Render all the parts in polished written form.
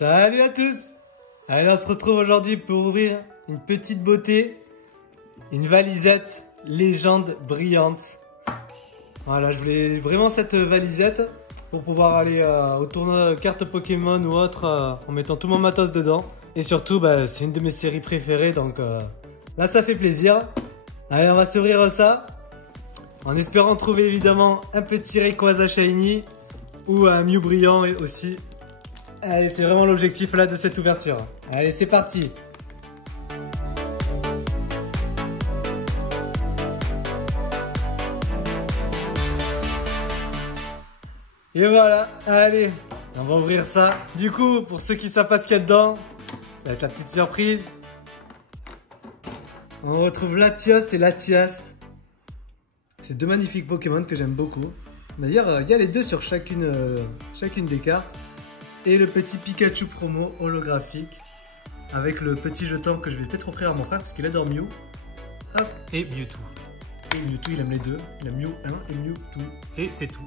Salut à tous! Allez, on se retrouve aujourd'hui pour ouvrir une petite beauté, une valisette légende brillante. Voilà, je voulais vraiment cette valisette pour pouvoir aller au tournoi de cartes Pokémon ou autre en mettant tout mon matos dedans. Et surtout, c'est une de mes séries préférées, donc là ça fait plaisir. Allez, on va s'ouvrir ça en espérant trouver évidemment un petit Rayquaza Shiny ou un Mew brillant aussi. Allez, c'est vraiment l'objectif là de cette ouverture. Allez, c'est parti. Et voilà, allez, on va ouvrir ça. Du coup, pour ceux qui savent pas ce qu'il y a dedans, ça va être la petite surprise. On retrouve Latios et Latias. C'est deux magnifiques Pokémon que j'aime beaucoup. D'ailleurs, il y a les deux sur chacune des cartes. Et le petit Pikachu promo holographique avec le petit jeton que je vais peut-être offrir à mon frère parce qu'il adore Mew. Hop. Et Mewtwo. Et Mewtwo, il aime les deux. Il a Mew 1 et Mewtwo. Et c'est tout.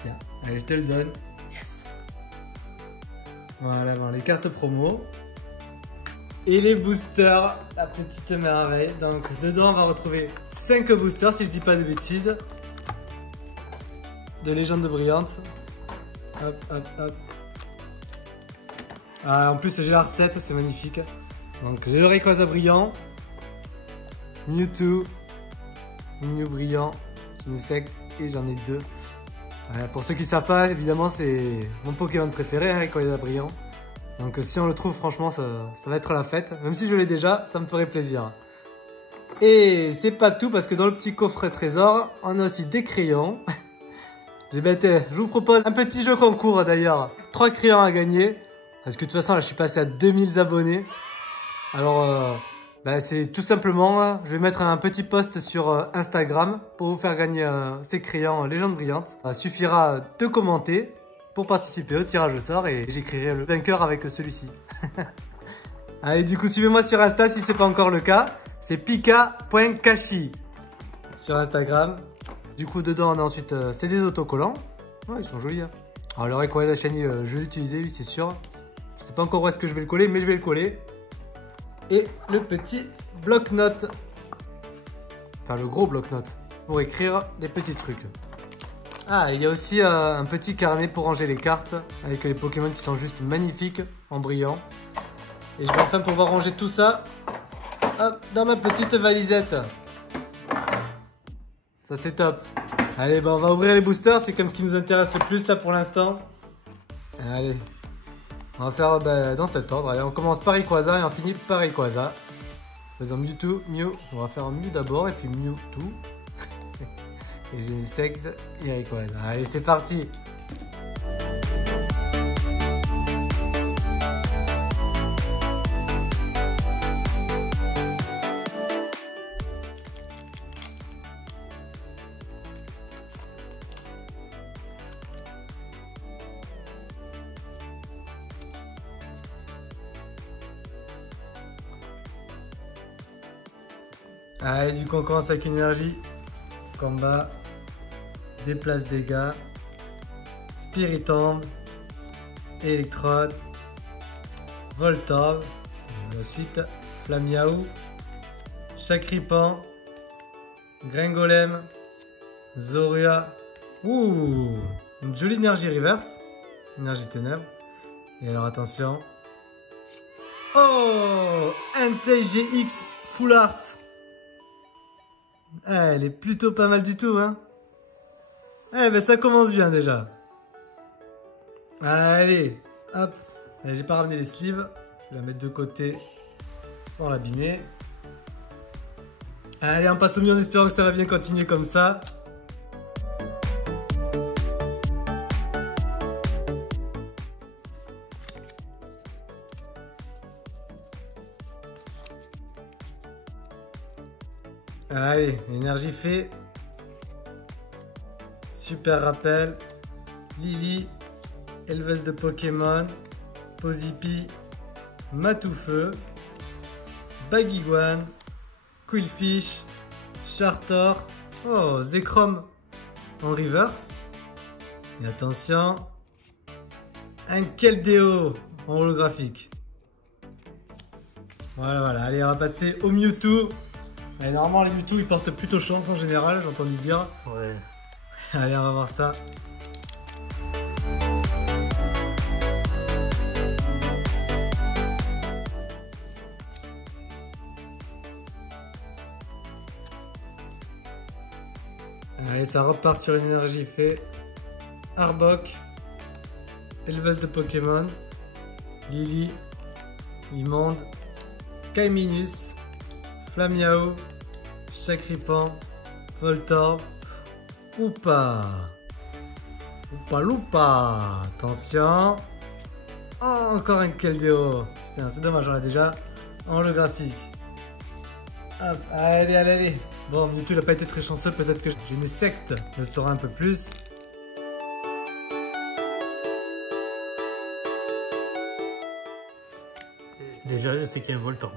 Tiens, allez, je te le donne. Yes. Voilà, les cartes promo. Et les boosters, la petite merveille. Donc, dedans, on va retrouver 5 boosters, si je dis pas de bêtises. De légende brillante. Hop, hop, hop. Ah, en plus, j'ai la recette, c'est magnifique. Donc, j'ai le Rayquaza brillant. Mewtwo. Mew brillant. J'en ai 5 et j'en ai 2. Voilà, pour ceux qui ne savent pas, évidemment, c'est mon Pokémon préféré, Rayquaza brillant. Donc, si on le trouve, franchement, ça va être la fête. Même si je l'ai déjà, ça me ferait plaisir. Et c'est pas tout, parce que dans le petit coffret trésor, on a aussi des crayons. Je vous propose un petit jeu concours d'ailleurs. 3 crayons à gagner. Parce que de toute façon, là, je suis passé à 2000 abonnés. Alors, c'est tout simplement, je vais mettre un petit post sur Instagram pour vous faire gagner ces crayons légende brillante. Il suffira de commenter pour participer au tirage au sort et j'écrirai le vainqueur avec celui-ci. Allez, du coup, suivez-moi sur Insta si ce n'est pas encore le cas. C'est pika.kashi sur Instagram. Du coup, dedans, on a ensuite, c'est des autocollants. Ouais, ils sont jolis. Hein. Alors, le Rayquaza Shiny, je vais l'utiliser, oui, c'est sûr. Je sais pas encore où est-ce que je vais le coller, mais je vais le coller. Et le petit bloc-notes. Enfin, le gros bloc-notes. Pour écrire des petits trucs. Ah, il y a aussi un petit carnet pour ranger les cartes. Avec les Pokémon qui sont juste magnifiques, en brillant. Et je vais enfin pouvoir ranger tout ça. Hop, dans ma petite valisette. Ça c'est top. Allez, on va ouvrir les boosters, c'est comme ce qui nous intéresse le plus là pour l'instant. Allez, on va faire dans cet ordre. Allez, on commence par Rayquaza et on finit par Rayquaza. Faisons Mewtwo, Mew. On va faire Mew d'abord et puis Mewtwo. Et j'ai Insect et Rayquaza. Allez, c'est parti. Allez, du coup on commence avec une énergie. Combat. Déplace dégâts. Spiritomb. Electrode. Voltorb. Ensuite, Flamiaou. Chakripan. Gringolem. Zorua. Ouh, une jolie énergie reverse. Énergie ténèbres. Et alors attention. Oh, Entei GX Full Art. Ah, elle est plutôt pas mal du tout, hein. Eh ça commence bien déjà. Allez, hop. J'ai pas ramené les sleeves. Je vais la mettre de côté sans l'abîmer. Allez, on passe au mieux en espérant que ça va bien continuer comme ça. Allez, énergie fait. Super rappel. Lily, éleveuse de Pokémon. Pozipi, Matoufeu. Baguiguane. Quillfish. Chartor. Oh, Zekrom en reverse. Et attention. un Keldeo en holographique. Voilà. Allez, on va passer au Mewtwo. Et normalement, les Mewtwo, ils portent plutôt chance en général, j'ai entendu dire. Ouais. Allez, on va voir ça. Allez, ça repart sur une énergie fait. Arbok, éleveuse de Pokémon, Lily, Limonde, Kaiminus, Flamiao, Chakripan, Voltorb, Oupa, Loupa. Attention. Oh, encore un Keldeo. Putain, c'est dommage, on l'a déjà en holographique. Hop, allez. Bon, Mewtwo il n'a pas été très chanceux, peut-être que j'ai une secte le saura un peu plus. Déjà, je sais qu'il y a un Voltorb.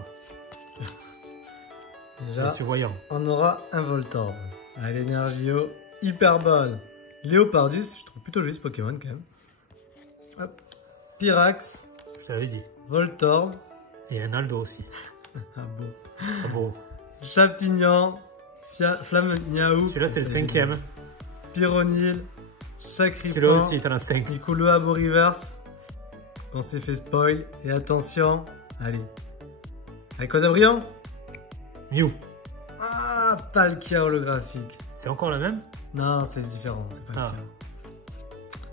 Déjà, je suis voyant. On aura un Voltorb. Allez, Energio, Hyperball, Léopardus, je trouve plutôt joli ce Pokémon quand même. Hop, Pyrax, je t'avais dit. Voltorb. Et un Aldo aussi. Ah bon. Ah bon. Chapignon, Flamiao. Celui-là, c'est le 5e. Pyronil, Chakripan. Celui-là aussi, t'en as 5. Du coup, le Abo Reverse. On s'est fait spoil. Et attention, allez. Avec quoi brillant? Mew. Ah, Palkia holographique. C'est encore la même? Non, c'est différent, c'est Palkia. Ah.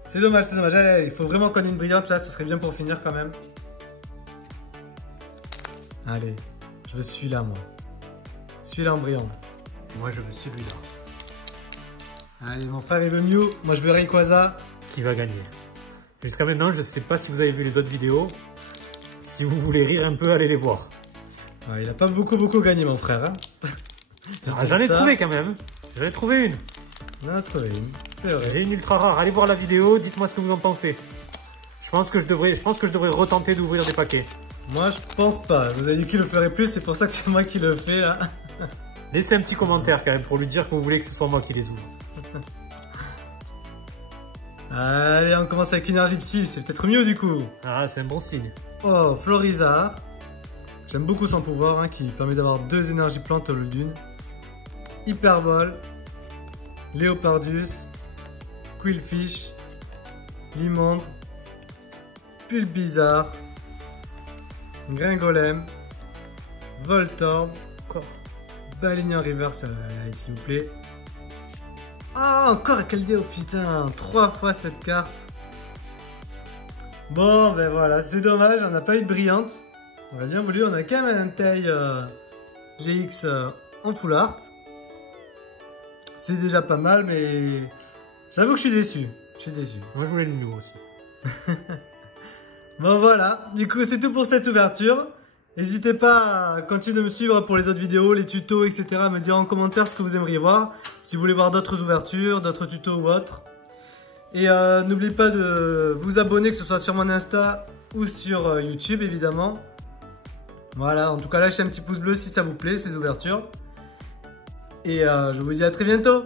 C'est dommage. Allez, il faut vraiment qu'on ait une brillante là, ça serait bien pour finir quand même. Allez, je veux celui-là, moi. Celui-là en brillant. Moi, je veux celui-là. Allez, mon frère, il veut Mew. Moi, je veux Rayquaza. Qui va gagner? Jusqu'à maintenant, je ne sais pas si vous avez vu les autres vidéos. Si vous voulez rire un peu, allez les voir. Ouais, il a pas beaucoup gagné, mon frère. Hein. J'en ai trouvé quand même. J'en ai trouvé une. On en a trouvé une, c'est vrai. J'ai une ultra rare. Allez voir la vidéo, dites-moi ce que vous en pensez. Je pense que je devrais retenter d'ouvrir des paquets. Moi, je pense pas. Je vous ai dit qu'il le ferait plus, c'est pour ça que c'est moi qui le fais là. Laissez un petit commentaire quand même pour lui dire que vous voulez que ce soit moi qui les ouvre. Allez, on commence avec Énergie Psy, c'est peut-être mieux du coup. Ah, c'est un bon signe. Oh, Florizard. J'aime beaucoup son pouvoir hein, qui permet d'avoir 2 énergies plantes au lieu d'une. Hyperball, Léopardus, Quillfish, Limonde, Pulbizarre, Gringolem, Voltorb, Encore. Balignan Reverse, s'il vous plaît. Ah, encore un Keldeo, putain, 3 fois cette carte. Bon, ben voilà, c'est dommage, on n'a pas eu de brillante. On aurait bien voulu, on a quand même un taille GX en full art. C'est déjà pas mal, mais j'avoue que je suis déçu. Moi, je voulais le Mew aussi. Bon, voilà, du coup, c'est tout pour cette ouverture. N'hésitez pas à continuer de me suivre pour les autres vidéos, les tutos, etc. À me dire en commentaire ce que vous aimeriez voir. Si vous voulez voir d'autres ouvertures, d'autres tutos ou autres. Et n'oubliez pas de vous abonner, que ce soit sur mon Insta ou sur YouTube, évidemment. Voilà, en tout cas, lâchez un petit pouce bleu si ça vous plaît, ces ouvertures. Et je vous dis à très bientôt.